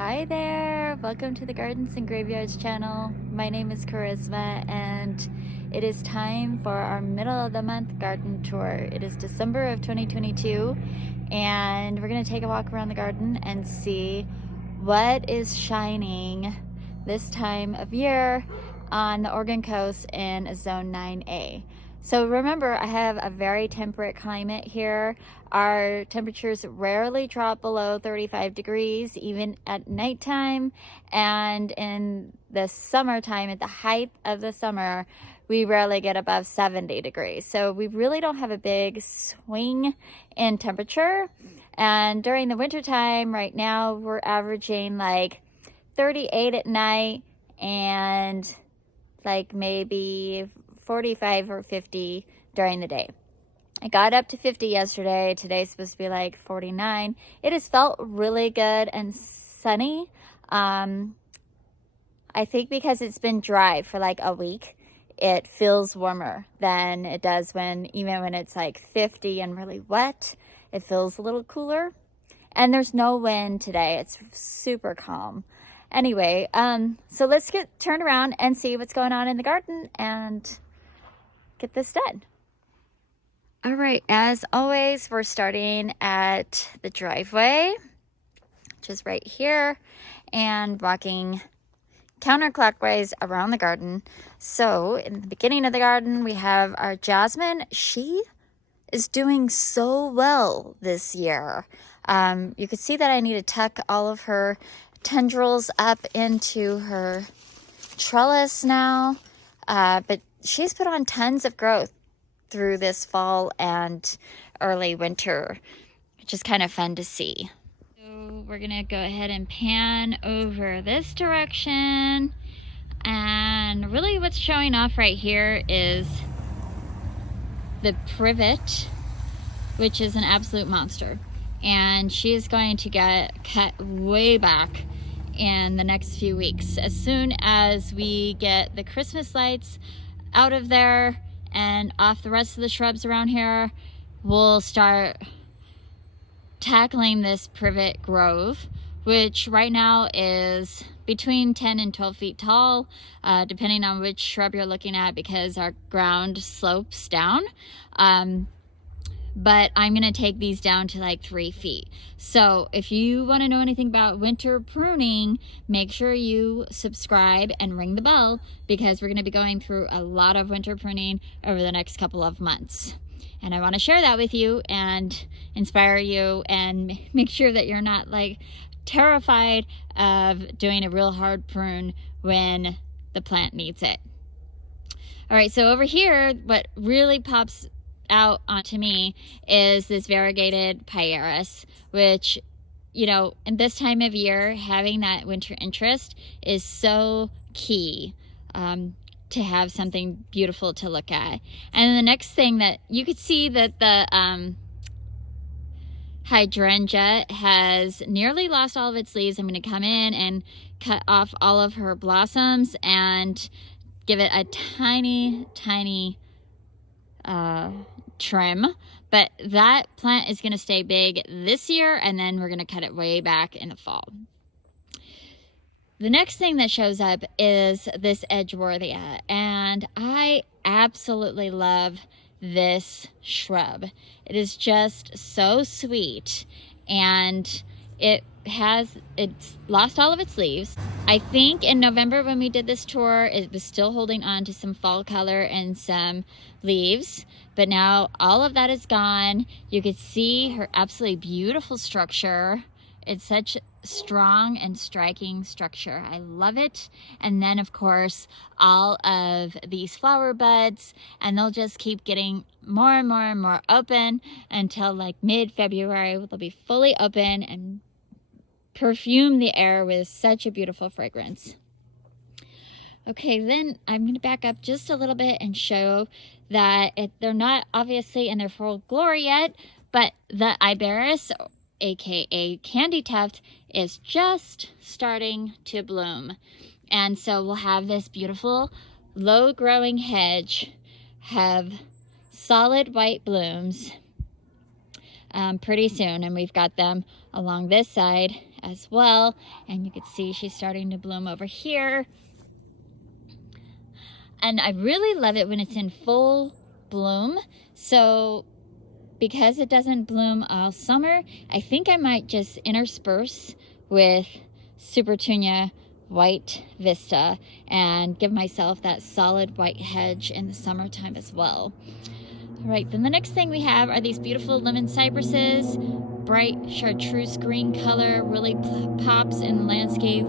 Hi there! Welcome to the Gardens and Graveyards channel. My name is Charisma and it is time for our middle of the month garden tour. It is December of 2022 and we're going to take a walk around the garden and see what is shining this time of year on the Oregon coast in Zone 9A. So remember, I have a very temperate climate here. Our temperatures rarely drop below 35 degrees, even at nighttime. And in the summertime, at the height of the summer, we rarely get above 70 degrees. So we really don't have a big swing in temperature. And during the wintertime, right now, we're averaging like 38 at night and like maybe 45 or 50 during the day. I got up to 50 yesterday. Today's supposed to be like 49. It has felt really good and sunny. I think because it's been dry for like a week, it feels warmer than it does even when it's like 50 and really wet. It feels a little cooler. And there's no wind today. It's super calm. Anyway, so let's turn around and see what's going on in the garden and get this done. All right, as always, we're starting at the driveway, which is right here, and walking counterclockwise around the garden. So in the beginning of the garden, we have our jasmine. She is doing so well this year. You can see that I need to tuck all of her tendrils up into her trellis now, but she's put on tons of growth through this fall and early winter, which is kind of fun to see. So we're gonna go ahead and pan over this direction, and really what's showing off right here is the privet, which is an absolute monster, and she is going to get cut way back in the next few weeks. As soon as we get the Christmas lights out of there and off the rest of the shrubs around here, we'll start tackling this privet grove, which right now is between 10 and 12 feet tall, depending on which shrub you're looking at, because our ground slopes down. But I'm going to take these down to like 3 feet. So if you want to know anything about winter pruning, make sure you subscribe and ring the bell, because we're going to be going through a lot of winter pruning over the next couple of months. And I want to share that with you and inspire you and make sure that you're not like terrified of doing a real hard prune when the plant needs it. All right, so over here, what really pops out onto me is this variegated pieris, which, you know, in this time of year, having that winter interest is so key, to have something beautiful to look at. And the next thing that you could see that the hydrangea has nearly lost all of its leaves. I'm going to come in and cut off all of her blossoms and give it a tiny trim, but that plant is going to stay big this year, and then we're going to cut it way back in the fall. The next thing that shows up is this Edgeworthia, and I absolutely love this shrub. It is just so sweet, and it's lost all of its leaves. I think in November when we did this tour, it was still holding on to some fall color and some leaves, but now all of that is gone. You could see her absolutely beautiful structure. It's such strong and striking structure. I love it. And then of course all of these flower buds, and they'll just keep getting more and more and more open until like mid-February. They'll be fully open and perfume the air with such a beautiful fragrance. Okay, then I'm going to back up just a little bit and show that they're not obviously in their full glory yet, but the Iberis, aka Candy Tuft, is just starting to bloom. And so we'll have this beautiful low growing hedge have solid white blooms pretty soon. And we've got them along this side as well. And you can see she's starting to bloom over here. And I really love it when it's in full bloom. So because it doesn't bloom all summer, I think I might just intersperse with Supertunia White Vista and give myself that solid white hedge in the summertime as well. All right, then the next thing we have are these beautiful lemon cypresses. Bright chartreuse green color really pops in the landscape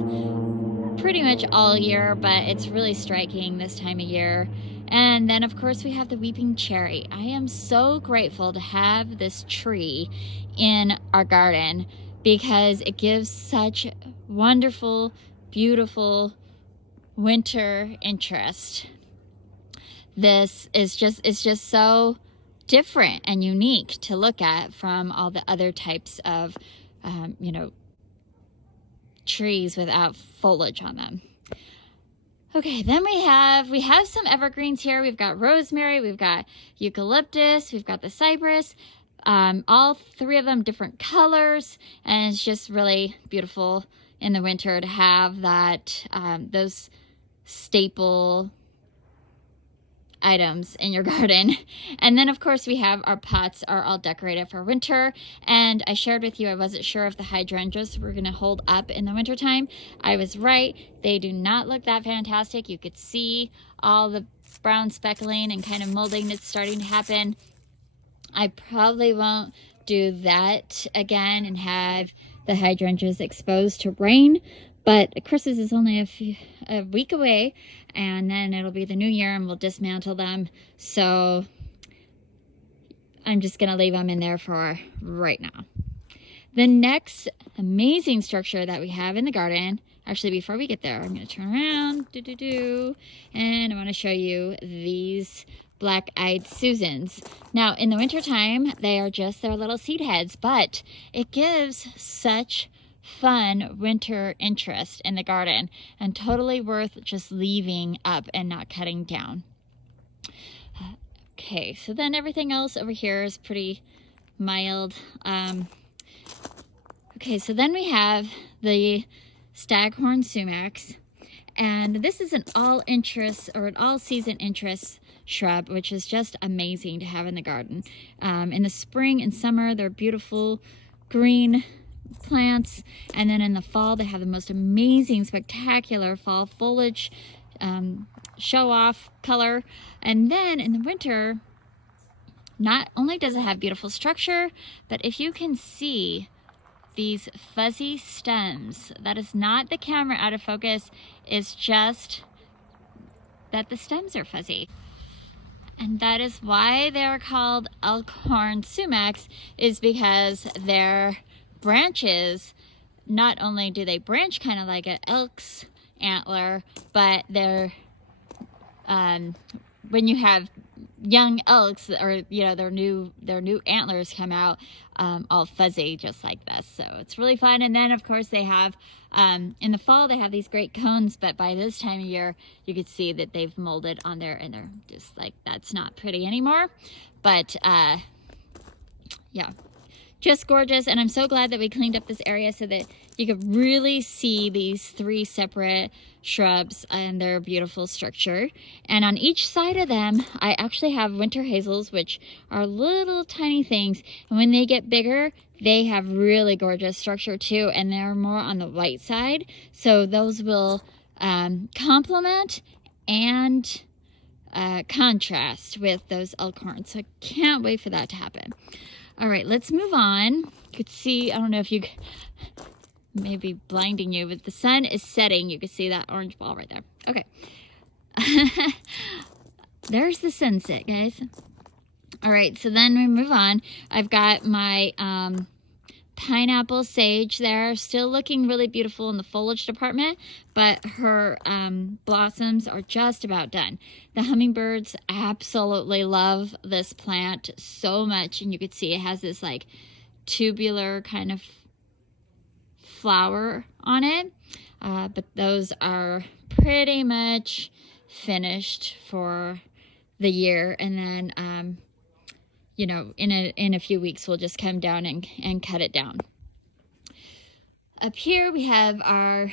pretty much all year, but it's really striking this time of year. And then of course we have the weeping cherry. I am so grateful to have this tree in our garden because it gives such wonderful, beautiful winter interest. This is just so different and unique to look at from all the other types of you know, trees without foliage on them. Okay, then we have some evergreens here. We've got rosemary, we've got eucalyptus, we've got the cypress, all three of them different colors, and it's just really beautiful in the winter to have that those staple items in your garden. And then of course we have our pots are all decorated for winter, and I shared with you I wasn't sure if the hydrangeas were going to hold up in the winter time. I was right. They do not look that fantastic. You could see all the brown speckling and kind of molding that's starting to happen. I probably won't do that again and have the hydrangeas exposed to rain, but Christmas is only a week away, and then it'll be the new year and we'll dismantle them. So I'm just gonna leave them in there for right now. The next amazing structure that we have in the garden, actually before we get there, I'm gonna turn around, and I wanna show you these black-eyed Susans. Now in the wintertime, they are just their little seed heads, but it gives such fun winter interest in the garden and totally worth just leaving up and not cutting down. Okay, so then everything else over here is pretty mild. Okay, so then we have the staghorn sumacs, and this is an all season interest shrub, which is just amazing to have in the garden. In the spring and summer, they're beautiful green plants, and then in the fall they have the most amazing spectacular fall foliage, show off color. And then in the winter, not only does it have beautiful structure, but if you can see these fuzzy stems, that is not the camera out of focus, it's just that the stems are fuzzy. And that is why they are called elkhorn sumacs, is because they're branches, not only do they branch kind of like an elk's antler, but they're when you have young elks, or you know, their new antlers come out all fuzzy just like this. So it's really fun. And then of course they have in the fall they have these great cones, but by this time of year you could see that they've molded on there and they're just like, that's not pretty anymore. But yeah, just gorgeous. And I'm so glad that we cleaned up this area so that you could really see these three separate shrubs and their beautiful structure. And on each side of them, I actually have winter hazels, which are little tiny things. And when they get bigger, they have really gorgeous structure too. And they're more on the white side. So those will complement and contrast with those elkhorns. So I can't wait for that to happen. All right, let's move on. You could see, I don't know if you, maybe blinding you, but the sun is setting. You can see that orange ball right there. Okay. There's the sunset, guys. All right, so then we move on. I've got my pineapple sage there, still looking really beautiful in the foliage department, but her blossoms are just about done. The hummingbirds absolutely love this plant so much, and you could see it has this like tubular kind of flower on it, but those are pretty much finished for the year. And then you know, in a few weeks, we'll just come down and cut it down. Up here we have our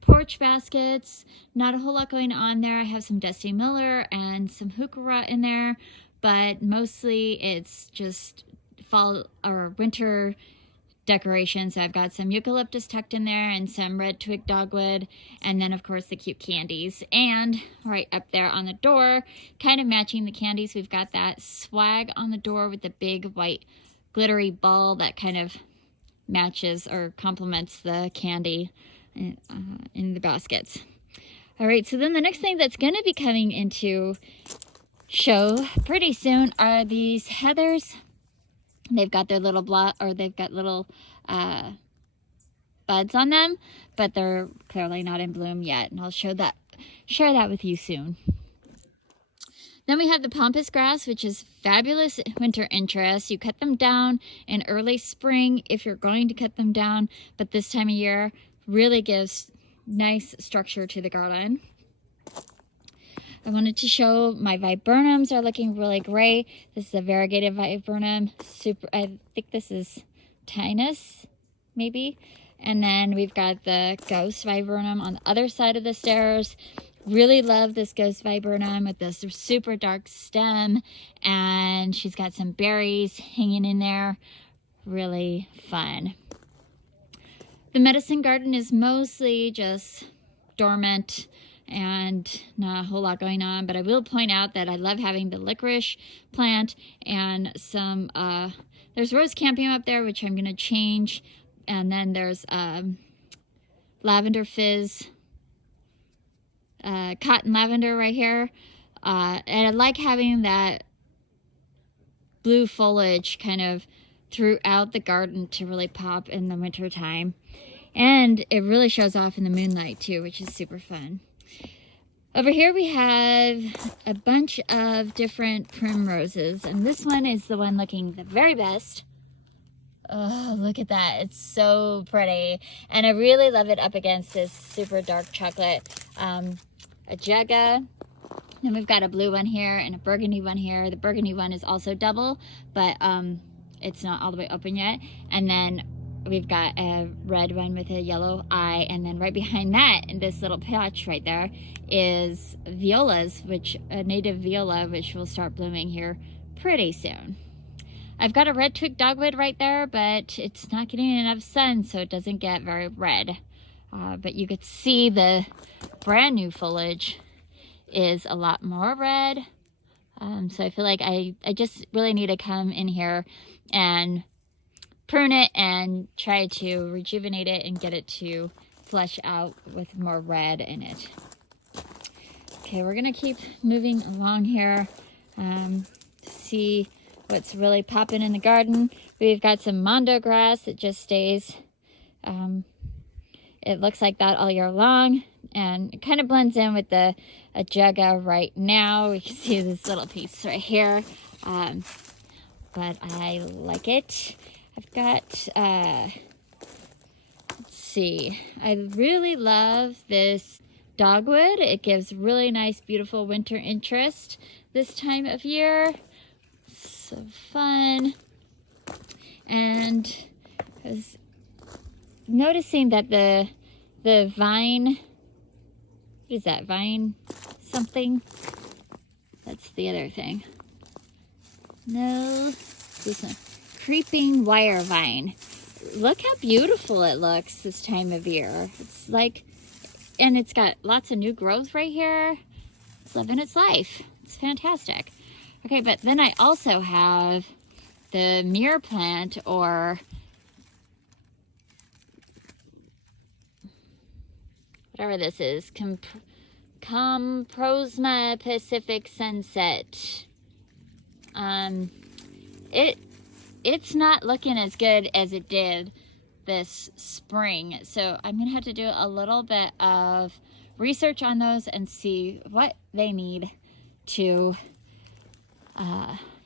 porch baskets. Not a whole lot going on there. I have some Dusty Miller and some heuchera in there, but mostly it's just fall or winter decorations. So I've got some eucalyptus tucked in there and some red twig dogwood, and then of course the cute candies. And right up there on the door, kind of matching the candies, we've got that swag on the door with the big white glittery ball that kind of matches or complements the candy in the baskets. All right, so then the next thing that's going to be coming into show pretty soon are these heathers. They've got their little they've got little buds on them, but they're clearly not in bloom yet, and I'll share that with you soon. Then we have the pampas grass, which is fabulous winter interest. You cut them down in early spring if you're going to cut them down, but this time of year really gives nice structure to the garden. I wanted to show my viburnums are looking really great. This is a variegated viburnum. I think this is Tinus, maybe. And then we've got the ghost viburnum on the other side of the stairs. Really love this ghost viburnum with this super dark stem, and she's got some berries hanging in there. Really fun. The medicine garden is mostly just dormant and not a whole lot going on, but I will point out that I love having the licorice plant and some, there's rose campion up there, which I'm going to change, and then there's lavender fizz, cotton lavender right here, and I like having that blue foliage kind of throughout the garden to really pop in the winter time, and it really shows off in the moonlight too, which is super fun. Over here we have a bunch of different primroses, and this one is the one looking the very best. Oh, look at that. It's so pretty. And I really love it up against this super dark chocolate Ajaga. Then we've got a blue one here and a burgundy one here. The burgundy one is also double, but it's not all the way open yet. And then we've got a red one with a yellow eye, and then right behind that, in this little patch right there, is violas, which a native viola, which will start blooming here pretty soon. I've got a red twig dogwood right there, but it's not getting enough sun, so it doesn't get very red. But you could see the brand new foliage is a lot more red. So I feel like I just really need to come in here and prune it and try to rejuvenate it and get it to flesh out with more red in it. Okay, we're gonna keep moving along here to see what's really popping in the garden. We've got some mondo grass that just stays, it looks like that all year long, and it kind of blends in with the Ajaga right now. We can see this little piece right here, but I like it. I've got, let's see, I really love this dogwood. It gives really nice, beautiful winter interest this time of year. So fun. And I was noticing that the vine, what is that, vine something? That's the other thing. No, this one. Creeping wire vine. Look how beautiful it looks this time of year. It's like, and it's got lots of new growth right here. It's living its life. It's fantastic. Okay, but then I also have the mirror plant, or whatever this is, Comprosma Pacific Sunset. It's not looking as good as it did this spring, so I'm gonna have to do a little bit of research on those and see what they need to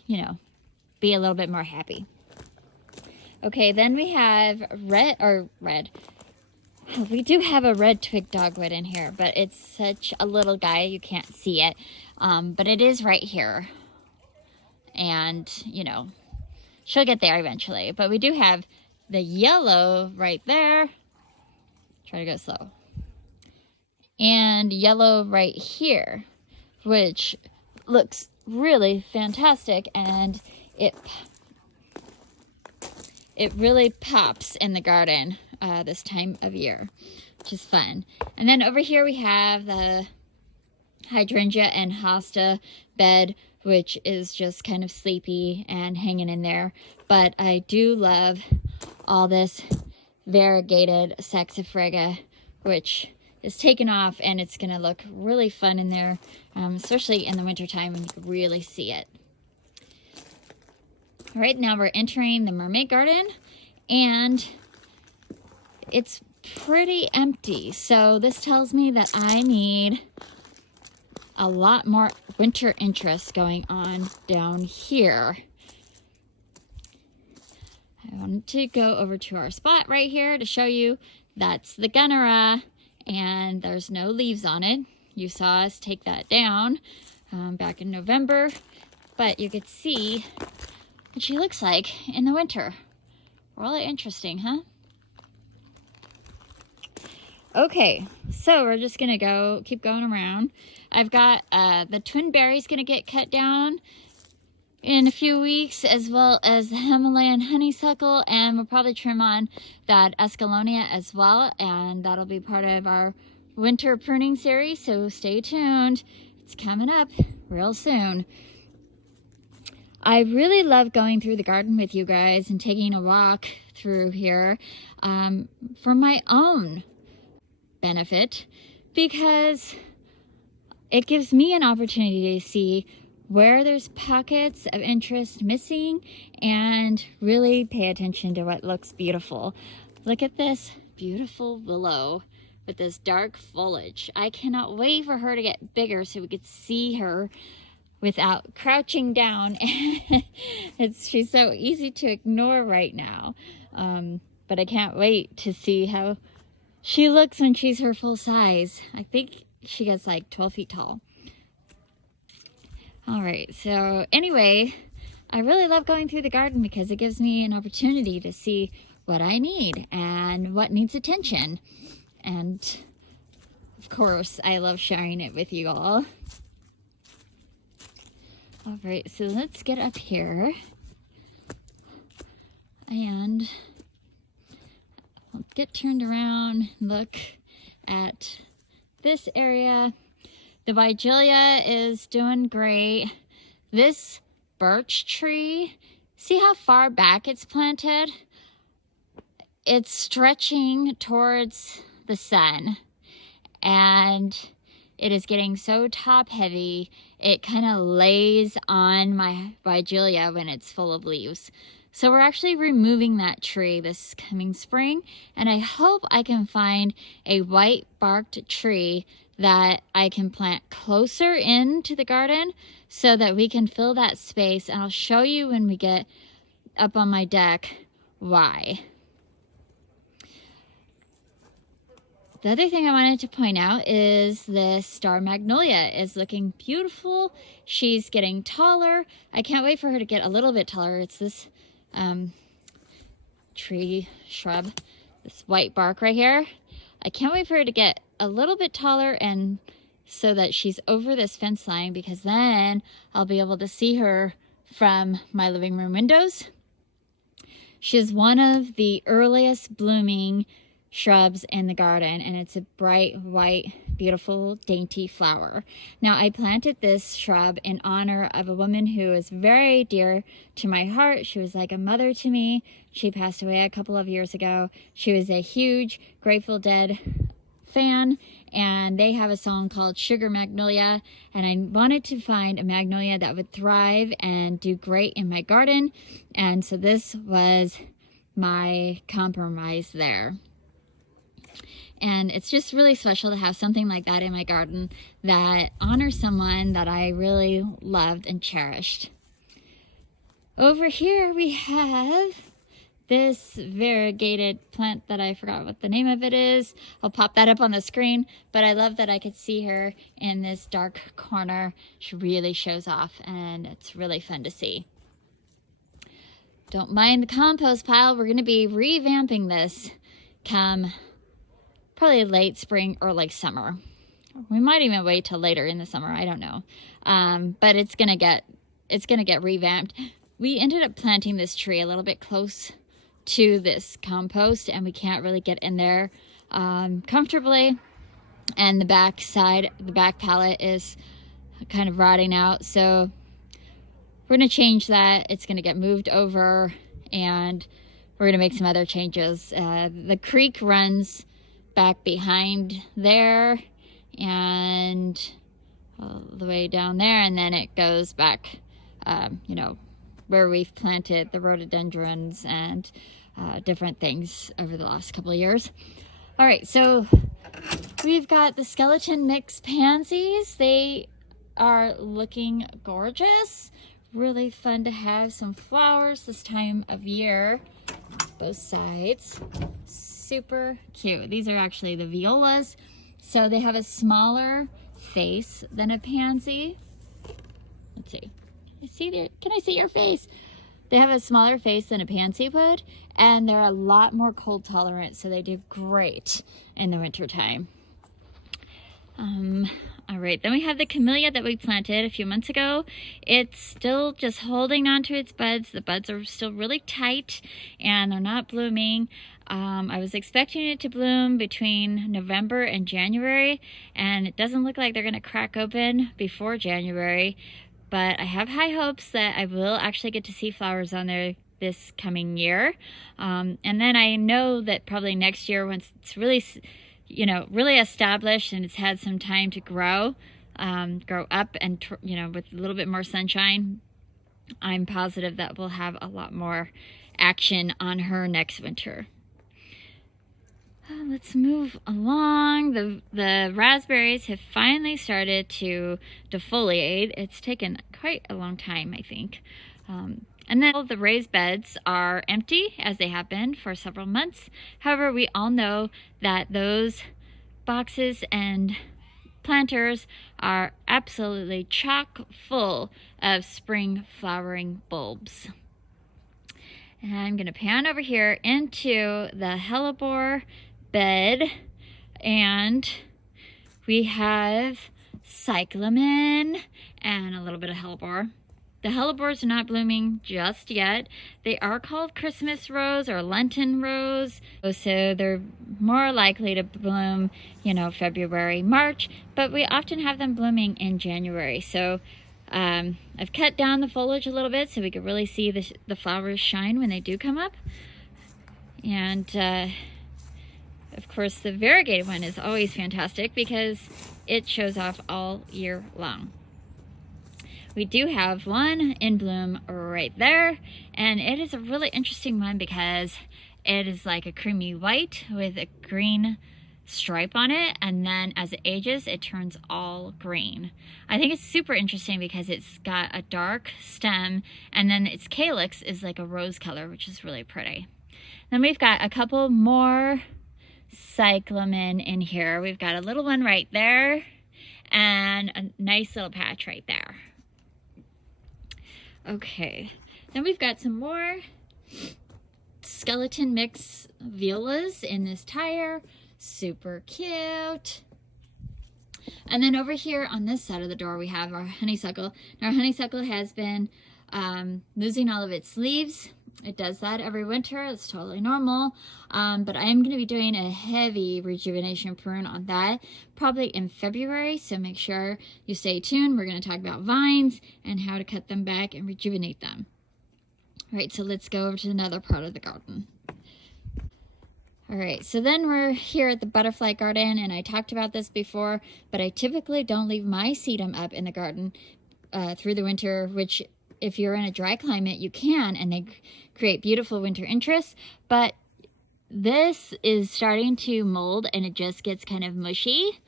you know, be a little bit more happy. Okay, then we have red. We do have a red twig dogwood in here, but it's such a little guy you can't see it, but it is right here. and, you know, she'll get there eventually. But we do have the yellow right there. Try to go slow. And yellow right here, which looks really fantastic, and it really pops in the garden this time of year, which is fun. And then over here we have the hydrangea and hosta bed, which is just kind of sleepy and hanging in there. But I do love all this variegated saxifraga, which is taken off, and it's gonna look really fun in there, especially in the wintertime when you can really see it. All right, now we're entering the mermaid garden, and it's pretty empty. So this tells me that I need a lot more winter interest going on down here. I wanted to go over to our spot right here to show you that's the Gunnera, and there's no leaves on it. You saw us take that down back in November, but you could see what she looks like in the winter. Really interesting, huh? Okay, so we're just gonna keep going around. I've got the twin berries gonna get cut down in a few weeks, as well as the Himalayan honeysuckle, and we'll probably trim on that Escallonia as well, and that'll be part of our winter pruning series, so stay tuned. It's coming up real soon. I really love going through the garden with you guys and taking a walk through here for my own benefit, because it gives me an opportunity to see where there's pockets of interest missing and really pay attention to what looks beautiful. Look at this beautiful willow with this dark foliage. I cannot wait for her to get bigger so we could see her without crouching down. She's so easy to ignore right now, but I can't wait to see how she looks when she's her full size. I think she gets like 12 feet tall. All right, so anyway, I really love going through the garden because it gives me an opportunity to see what I need and what needs attention. And of course, I love sharing it with you all. All right, so let's get up here and I'll get turned around, look at this area. The Weigelia is doing great. This birch tree, see how far back it's planted? It's stretching towards the sun, and it is getting so top heavy, it kind of lays on my Weigelia when it's full of leaves. So we're actually removing that tree this coming spring, and I hope I can find a white barked tree that I can plant closer into the garden so that we can fill that space, and I'll show you when we get up on my deck why. The other thing I wanted to point out is the star magnolia is looking beautiful. She's getting taller. I can't wait for her to get a little bit taller. It's this tree shrub, this white bark right here. I can't wait for her to get a little bit taller, and so that she's over this fence line, because then I'll be able to see her from my living room windows. She's one of the earliest blooming shrubs in the garden, and it's a bright white, beautiful, dainty flower. Now, I planted this shrub in honor of a woman who is very dear to my heart. She was like a mother to me. She passed away a couple of years ago. She was a huge Grateful Dead fan, and they have a song called Sugar Magnolia, and I wanted to find a magnolia that would thrive and do great in my garden, and so this was my compromise there. And it's just really special to have something like that in my garden that honors someone that I really loved and cherished. Over here we have this variegated plant that I forgot what the name of it is. I'll pop that up on the screen, but I love that I could see her in this dark corner. She really shows off, and it's really fun to see. Don't mind the compost pile. We're going to be revamping this come probably late spring or like summer. We might even wait till later in the summer. I don't know. But it's gonna get revamped. We ended up planting this tree a little bit close to this compost, and we can't really get in there comfortably. And the back pallet is kind of rotting out. So we're gonna change that. It's gonna get moved over, and we're gonna make some other changes. The creek runs back behind there and all the way down there, and then it goes back, you know, where we've planted the rhododendrons and different things over the last couple of years. All right, so we've got the skeleton mix pansies. They are looking gorgeous. Really fun to have some flowers this time of year. Both sides. Super cute. These are actually the violas. So they have a smaller face than a pansy. Let's see. Can I see your face? They have a smaller face than a pansy would, and they're a lot more cold tolerant, so they do great in the winter time. All right, then we have the camellia that we planted a few months ago. It's still just holding on to its buds. The buds are still really tight and they're not blooming. I was expecting it to bloom between November and January, and it doesn't look like they're going to crack open before January, but I have high hopes that I will actually get to see flowers on there this coming year. And then I know that probably next year, once it's really, you know, really established and it's had some time to grow up and, you know, with a little bit more sunshine, I'm positive that we'll have a lot more action on her next winter. Let's move along. The raspberries have finally started to defoliate. It's taken quite a long time, I think. And then all the raised beds are empty, as they have been for several months. However, we all know that those boxes and planters are absolutely chock full of spring flowering bulbs. And I'm going to pan over here into the hellebore bed, and we have cyclamen and a little bit of hellebore. The hellebores are not blooming just yet. They are called Christmas rose or Lenten rose, so they're more likely to bloom, you know, February, March, but we often have them blooming in January. So I've cut down the foliage a little bit so we can really see the flowers shine when they do come up. And of course, the variegated one is always fantastic because it shows off all year long. We do have one in bloom right there, and it is a really interesting one because it is like a creamy white with a green stripe on it, and then as it ages it turns all green. I think it's super interesting because it's got a dark stem, and then its calyx is like a rose color, which is really pretty. Then we've got a couple more cyclamen in here. We've got a little one right there and a nice little patch right there. Okay, then we've got some more skeleton mix violas in this tire. Super cute. And then over here on this side of the door we have our honeysuckle. Now, our honeysuckle has been losing all of its leaves. It does that every winter. It's totally normal. But I am going to be doing a heavy rejuvenation prune on that probably in February. So make sure you stay tuned. We're going to talk about vines and how to cut them back and rejuvenate them. All right, so let's go over to another part of the garden. All right, so then we're here at the butterfly garden, and I talked about this before, but I typically don't leave my sedum up in the garden through the winter, which if you're in a dry climate, you can, and they create beautiful winter interests. But this is starting to mold, and it just gets kind of mushy.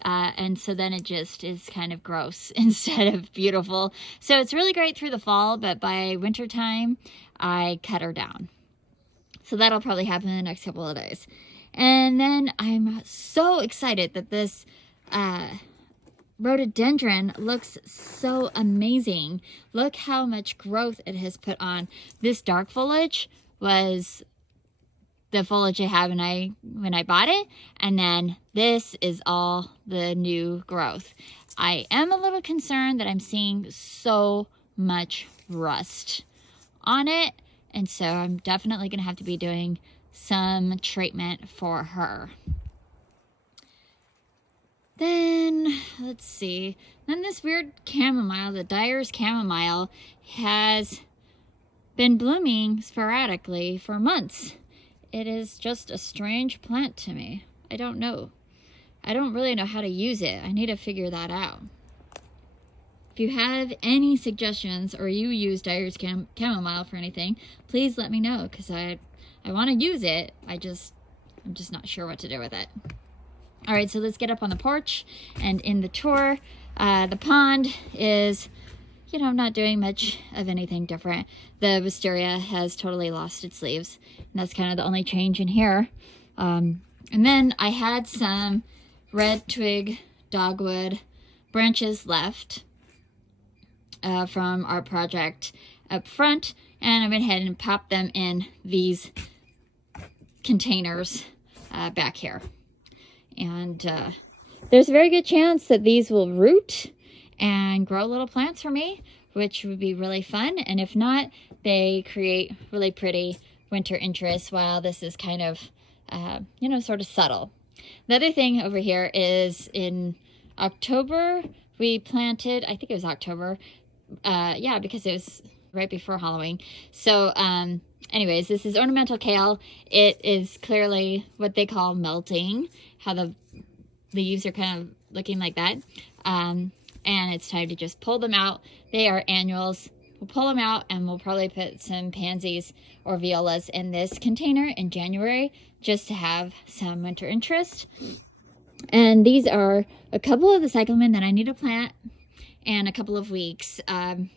And so then it just is kind of gross instead of beautiful. So it's really great through the fall, but by winter time, I cut her down. So that'll probably happen in the next couple of days. And then I'm so excited that this rhododendron looks so amazing. Look how much growth it has put on. This dark foliage was the foliage I had when I bought it, and then this is all the new growth. I am a little concerned that I'm seeing so much rust on it, and so I'm definitely gonna have to be doing some treatment for her. Then let's see, then this weird chamomile, the Dyer's chamomile, has been blooming sporadically for months. It is just a strange plant to me. I don't know. I don't really know how to use it. I need to figure that out. If you have any suggestions or you use Dyer's chamomile for anything, please let me know, because I want to use it. I'm just not sure what to do with it. All right, so let's get up on the porch and in the tour. The pond is, you know, not doing much of anything different. The wisteria has totally lost its leaves, and that's kind of the only change in here. And then I had some red twig dogwood branches left from our project up front, and I went ahead and popped them in these containers back here. And there's a very good chance that these will root and grow little plants for me, which would be really fun. And if not, they create really pretty winter interest while this is kind of, you know, sort of subtle. The other thing over here is in October, we planted, I think it was October, yeah, because it was right before Halloween. So anyways, this is ornamental kale. It is clearly what they call melting, how the leaves are kind of looking like that. And it's time to just pull them out. They are annuals. We'll pull them out, and we'll probably put some pansies or violas in this container in January just to have some winter interest. And these are a couple of the cyclamen that I need to plant in a couple of weeks. I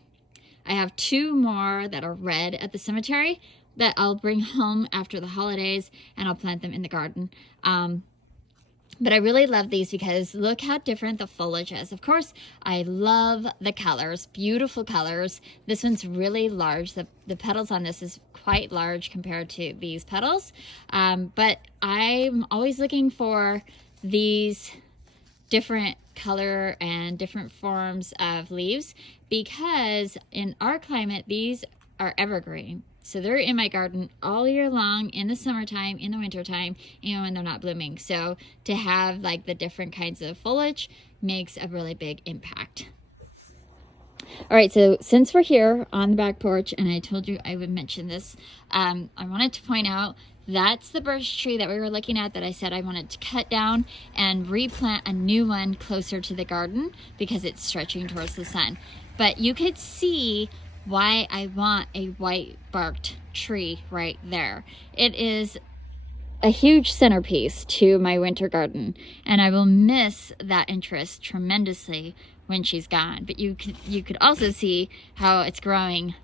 have 2 more that are red at the cemetery that I'll bring home after the holidays, and I'll plant them in the garden. But I really love these because look how different the foliage is. Of course, I love the colors, beautiful colors. This one's really large. The petals on this is quite large compared to these petals. But I'm always looking for these different color and different forms of leaves, because in our climate, these are evergreen. So they're in my garden all year long, in the summertime, in the wintertime, even when they're not blooming. So to have like the different kinds of foliage makes a really big impact. All right, so since we're here on the back porch, and I told you I would mention this, I wanted to point out that's the birch tree that we were looking at that I said I wanted to cut down and replant a new one closer to the garden because it's stretching towards the sun. But you could see why I want a white barked tree right there. It is a huge centerpiece to my winter garden, and I will miss that interest tremendously when she's gone. But you could also see how it's growing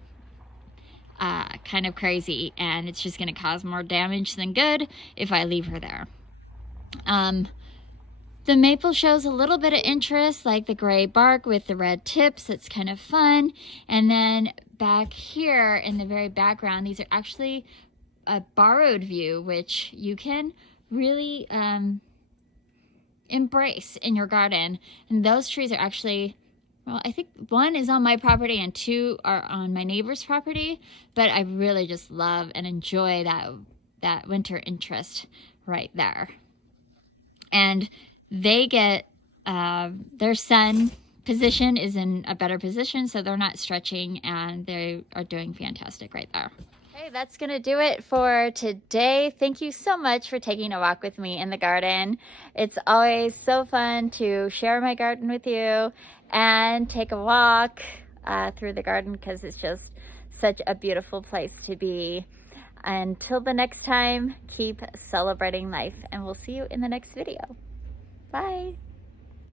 kind of crazy, and it's just going to cause more damage than good if I leave her there. The maple shows a little bit of interest, like the gray bark with the red tips. It's kind of fun. And then back here in the very background, these are actually a borrowed view, which you can really embrace in your garden. And those trees are actually, well, I think 1 is on my property and 2 are on my neighbor's property, but I really just love and enjoy that winter interest right there. And they get, their sun position is in a better position, so they're not stretching, and they are doing fantastic right there. Okay, that's gonna do it for today. Thank you so much for taking a walk with me in the garden. It's always so fun to share my garden with you and take a walk through the garden, because it's just such a beautiful place to be. Until the next time, keep celebrating life, and we'll see you in the next video. Bye.